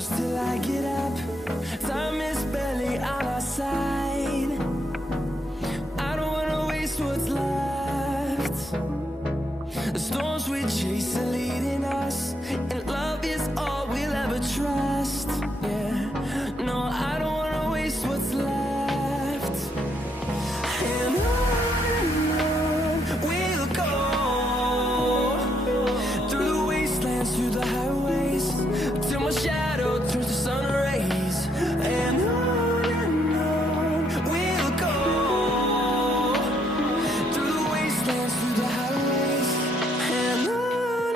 close till I get up. Time is barely on our side. I don't wanna waste what's left. The storms we chase are leading us, and love is all we'll ever trust. Yeah, no, I don't wanna waste what's left. And on we'll go, through the wastelands, through the highways, till my shadow turns to sun rays. And on we'll go, through the wastelands, through the highways, and on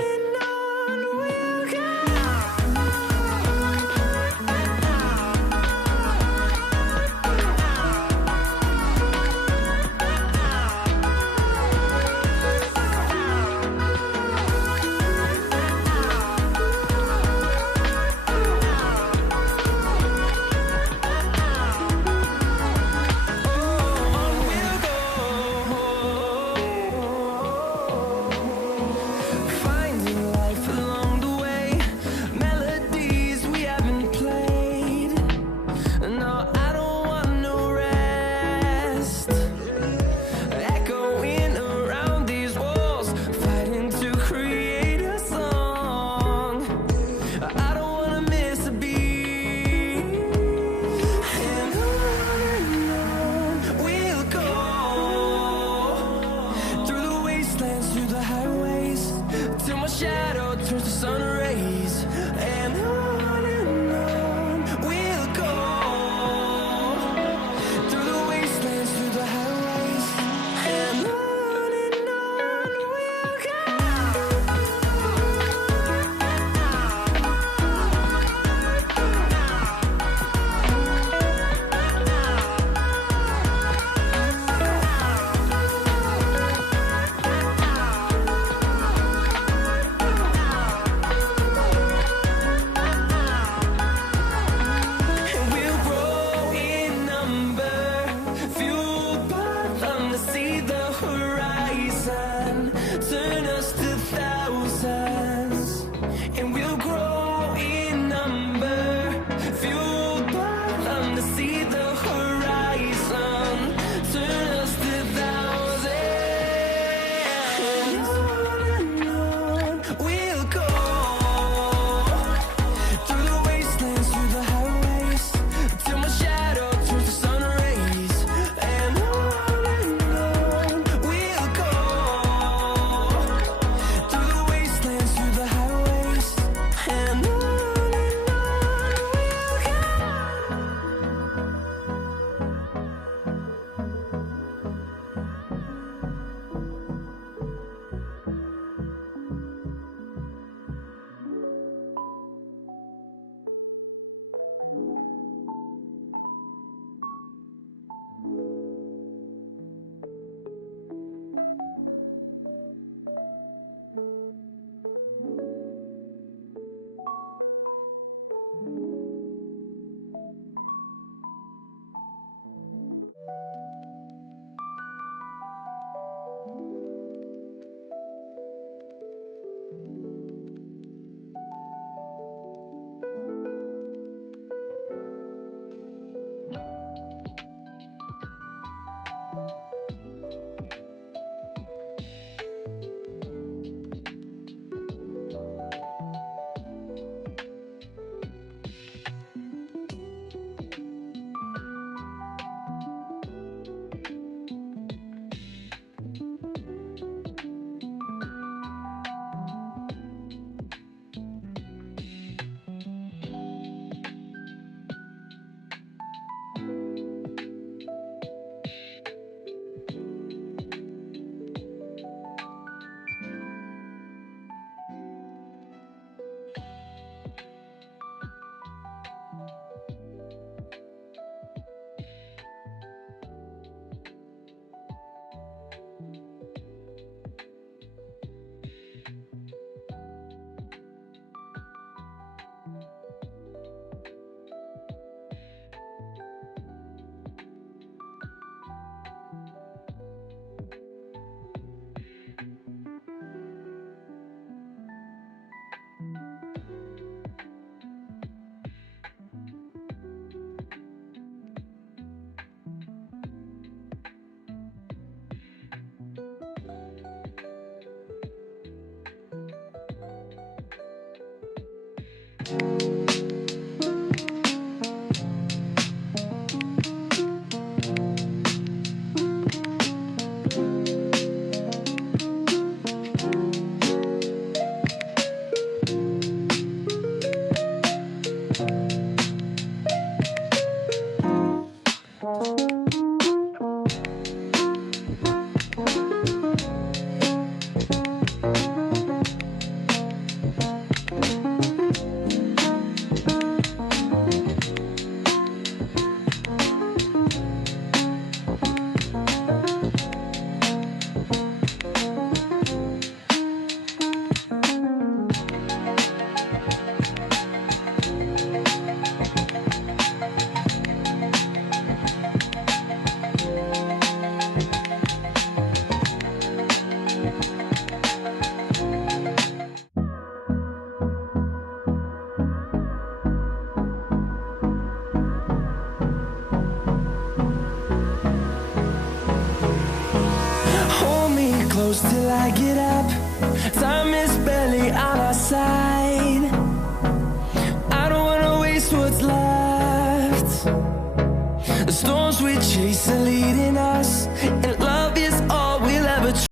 Hold me close till I get up.